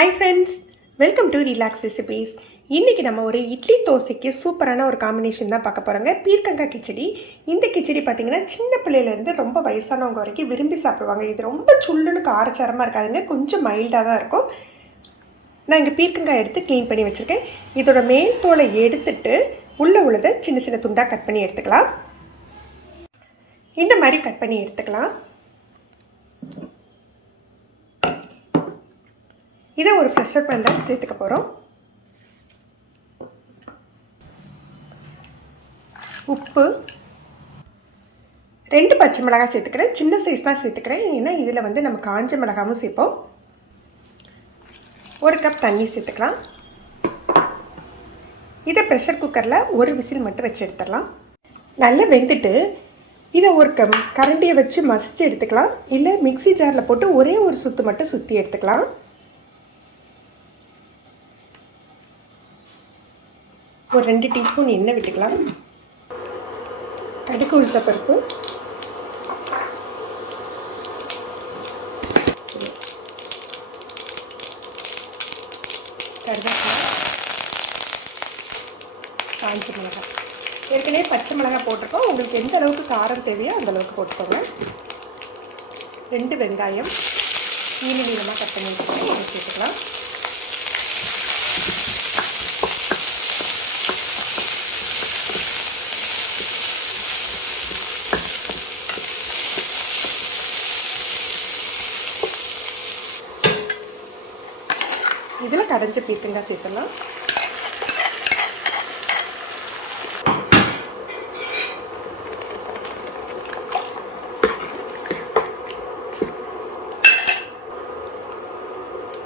Hi friends, welcome to Relax Recipes. இன்றைக்கி நம்ம ஒரு இட்லி தோசைக்கு சூப்பரான ஒரு காம்பினேஷன் தான் பார்க்க போகிறோங்க. பீர்க்கங்காய் கிச்சடி. இந்த கிச்சடி பார்த்திங்கன்னா சின்ன பிள்ளையிலேருந்து ரொம்ப வயசானவங்க வரைக்கும் விரும்பி சாப்பிடுவாங்க. இது ரொம்ப சுள்ளுன்னு காரச்சாரமாக இருக்காதுங்க, கொஞ்சம் மைல்டாக தான் இருக்கும். நான் இங்கே பீர்க்கங்காய் எடுத்து க்ளீன் பண்ணி வச்சுருக்கேன். இதோட மேல் தோலை எடுத்துட்டு உள்ளே உள்ளதை சின்ன சின்ன துண்டாக கட் பண்ணி எடுத்துக்கலாம். இந்த மாதிரி கட் பண்ணி எடுத்துக்கலாம். இதை ஒரு ஃப்ரெஷர் பேனில் சேர்த்துக்க போகிறோம். உப்பு, 2 பச்சை மிளகாய் சேர்த்துக்கிறேன். சின்ன சைஸ் தான் சேர்த்துக்கிறேன், ஏன்னா இதில் வந்து நம்ம காஞ்ச மிளகாவும் சேர்ப்போம். 1 கப் தண்ணி சேர்த்துக்கலாம். இதை ப்ரெஷர் குக்கரில் ஒரு விசில் மட்டும் வச்சு எடுத்துடலாம். நல்லா வெந்துட்டு இதை ஒரு கரண்டியை வச்சு மசிச்சு எடுத்துக்கலாம். இல்லை மிக்சி ஜாரில் போட்டு ஒரே ஒரு சுற்று மட்டும் சுற்றி எடுத்துக்கலாம். ஒரு 2 டீஸ்பூன் எண்ணெய் விட்டுக்கலாம். கடுகு, உளுத்த பருப்பு, கருவேப்பிலை, காஞ்ச மிளகாய். ஏற்கனவே பச்சை மிளகாய் போட்டிருக்கோம். உங்களுக்கு எந்த அளவுக்கு காரம் தேவையோ அந்த அளவுக்கு போட்டுக்கோங்க. 2 வெங்காயம் நீள நீளமாக கட் பண்ணி வச்சுக்கோங்க, அதை சேர்த்துக்கலாம். இதில் கடைஞ்ச பீர்க்கங்காய் சேர்த்துடலாம்.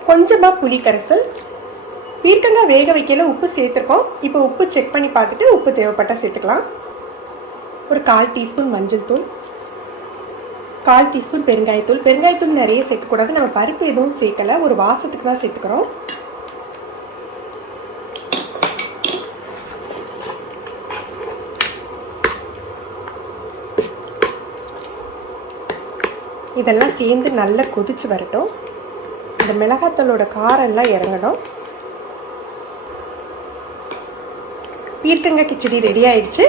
கொஞ்சமாக புளி கரைசல். பீர்க்கங்காய் வேக வைக்கல உப்பு சேர்த்துருக்கோம். இப்போ உப்பு செக் பண்ணி பார்த்துட்டு உப்பு தேவைப்பட்டால் சேர்த்துக்கலாம். ஒரு 1/4 டீஸ்பூன் மஞ்சள் தூள், 1/4 டீஸ்பூன் பெருங்காயத்தூள். பெருங்காயத்தூள் நிறைய சேர்க்கக்கூடாது, நம்ம பருப்பு எதுவும் சேர்க்கலை, ஒரு வாசத்துக்கு தான் சேர்த்துக்கிறோம். இதெல்லாம் சேர்ந்து நல்லா கொதிச்சு வரட்டும். இந்த மிளகாத்தூளோட காரம் எல்லாம் இறங்கணும். பீர்க்கங்காய் கிச்சடி ரெடி ஆயிடுச்சு.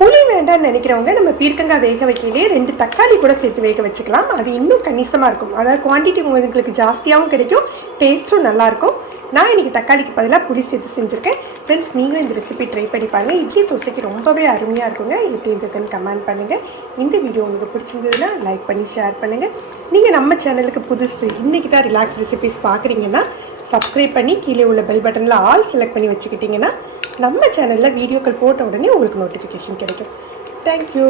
புளி வேண்டாம்னு நினைக்கிறவங்க நம்ம பீர்க்கங்காய் வேக வைக்கலையே 2 தக்காளி கூட சேர்த்து வேக வச்சுக்கலாம். அது இன்னும் கணிசமாக இருக்கும். அதாவது குவான்டிட்டி உங்களுக்கு ஜாஸ்தியாகவும் கிடைக்கும், டேஸ்ட்டும் நல்லாயிருக்கும். நான் இன்றைக்கி தக்காளிக்கு பதிலாக புளி சேர்த்து செஞ்சுருக்கேன். ஃப்ரெண்ட்ஸ், நீங்களும் இந்த ரெசிபி ட்ரை பண்ணி பாருங்கள். இட்லி தோசைக்கு ரொம்பவே அருமையாக இருக்குங்க. எப்படி இருந்ததுன்னு கமெண்ட் பண்ணுங்கள். இந்த வீடியோ உங்களுக்கு பிடிச்சிருந்ததுன்னா லைக் பண்ணி ஷேர் பண்ணுங்கள். நீங்கள் நம்ம சேனலுக்கு புதுசு இன்றைக்கி தான் ரிலாக்ஸ் ரெசிபிஸ் பார்க்குறீங்கன்னா சப்ஸ்கிரைப் பண்ணி கீழே உள்ள பெல் பட்டனில் ஆல் செலக்ட் பண்ணி வச்சுக்கிட்டிங்கன்னா நம்ம சேனலில் வீடியோக்கள் போட்ட உடனே உங்களுக்கு நோட்டிஃபிகேஷன் கிடைக்கும். தேங்க்யூ.